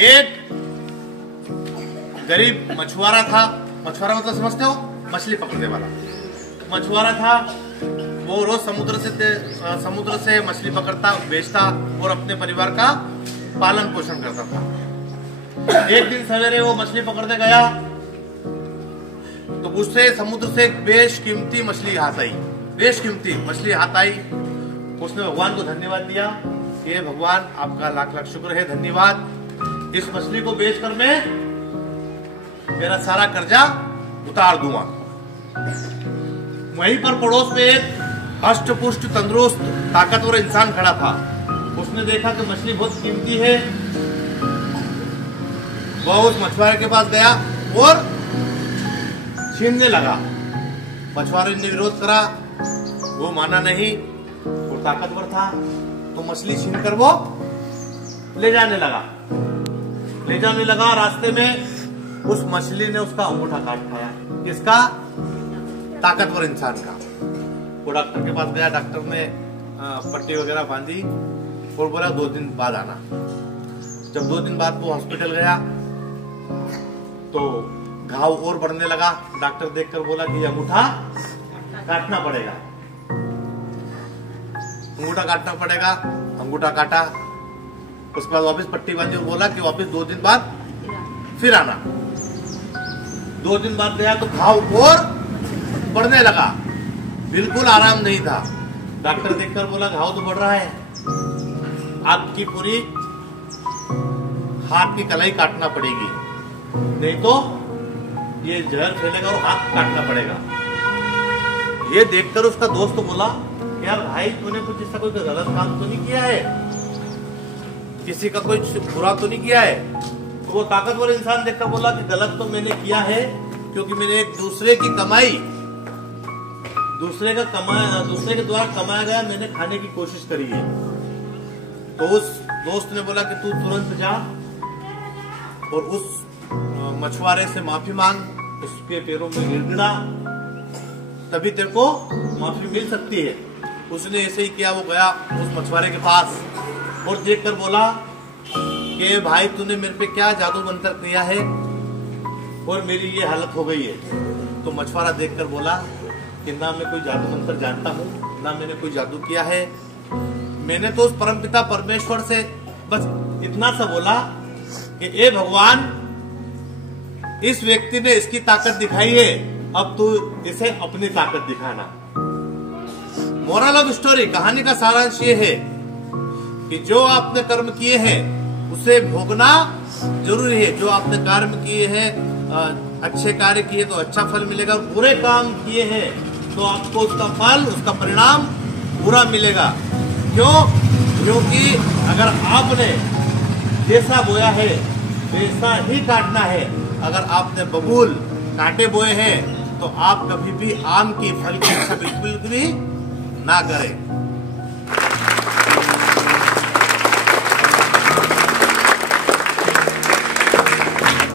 एक गरीब मछुआरा था। मछुआरा मतलब समझते हो, मछली पकड़ने वाला मछुआरा था। वो रोज समुद्र से मछली पकड़ता, बेचता और अपने परिवार का पालन पोषण करता था। एक दिन सवेरे वो मछली पकड़ने गया तो उससे समुद्र से एक बेशकीमती मछली हाथ आई। बेशकीमती मछली हाथ आई। उसने भगवान को धन्यवाद दिया कि हे भगवान, आपका लाख लाख शुक्र है, धन्यवाद। इस मछली को बेचकर मैं मेरा सारा कर्जा उतार दूंगा। वहीं पर पड़ोस में एक हष्ट पुष्ट तंदुरुस्त ताकतवर इंसान खड़ा था। उसने देखा कि मछली बहुत कीमती है। वह उस मछुआरे के पास गया और छीनने लगा। मछुआरे ने विरोध करा, वो माना नहीं, वो ताकतवर था, तो मछली छीनकर वो ले जाने लगा। रास्ते में उस मछली ने उसका अंगूठा काट खाया। किसका? ताकतवर इंसान का। वो डॉक्टर के पास गया। डॉक्टर ने पट्टी वगैरह बांधी और बोला 2 दिन बाद आना। जब 2 दिन बाद वो हॉस्पिटल गया तो घाव और बढ़ने लगा। डॉक्टर देखकर बोला कि अंगूठा काटना पड़ेगा। अंगूठा काटा। उसके बाद वापस पट्टी बांधी और बोला कि वापस 2 दिन बाद फिर आना। 2 दिन बाद गया तो घाव और बढ़ने लगा। बिल्कुल आराम नहीं था। डॉक्टर देखकर बोला घाव तो बढ़ रहा है, आपकी पूरी हाथ की कलाई काटना पड़ेगी, नहीं तो ये जहर फैलेगा और हाथ काटना पड़ेगा। ये देखकर उसका दोस्त बोला, यार भाई, तूने कुछ ऐसा कोई गलत काम तो नहीं किया है, किसी का कोई बुरा तो नहीं किया है? तो वो ताकतवर इंसान देखकर बोला कि गलत तो मैंने किया है, क्योंकि मैंने एक दूसरे की कमाई, दूसरे के द्वारा कमाया गया मैंने खाने की कोशिश करी है। तो उस दोस्त ने बोला कि तू तुरंत जा और उस मछुआरे से माफी मांग, उसके पैरों में गिड़गिड़ा, तभी तेरे को माफी मिल सकती है। उसने ऐसे ही किया। वो गया उस मछुआरे के पास और देखकर बोला कि भाई, तूने मेरे पे क्या जादू मंत्र किया है और मेरी ये हालत हो गई है। तो मछुआरा देखकर बोला कि ना मैं कोई जादू मंत्र जानता हूँ, ना मैंने कोई जादू किया है। मैंने तो उस परमपिता परमेश्वर से बस इतना सा बोला कि ए भगवान, इस व्यक्ति ने इसकी ताकत दिखाई है, अब तू इसे अपनी ताकत दिखाना। मोरल ऑफ स्टोरी, कहानी का सारांश ये है कि जो आपने कर्म किए हैं उसे भोगना जरूरी है। जो आपने कर्म किए हैं, अच्छे कार्य किए तो अच्छा फल मिलेगा, और बुरे काम किए हैं तो आपको उसका फल, उसका परिणाम बुरा मिलेगा। क्यों? क्योंकि अगर आपने जैसा बोया है वैसा ही काटना है। अगर आपने बबूल कांटे बोए हैं तो आप कभी भी आम की फल की इच्छा बिल्कुल भी ना करें।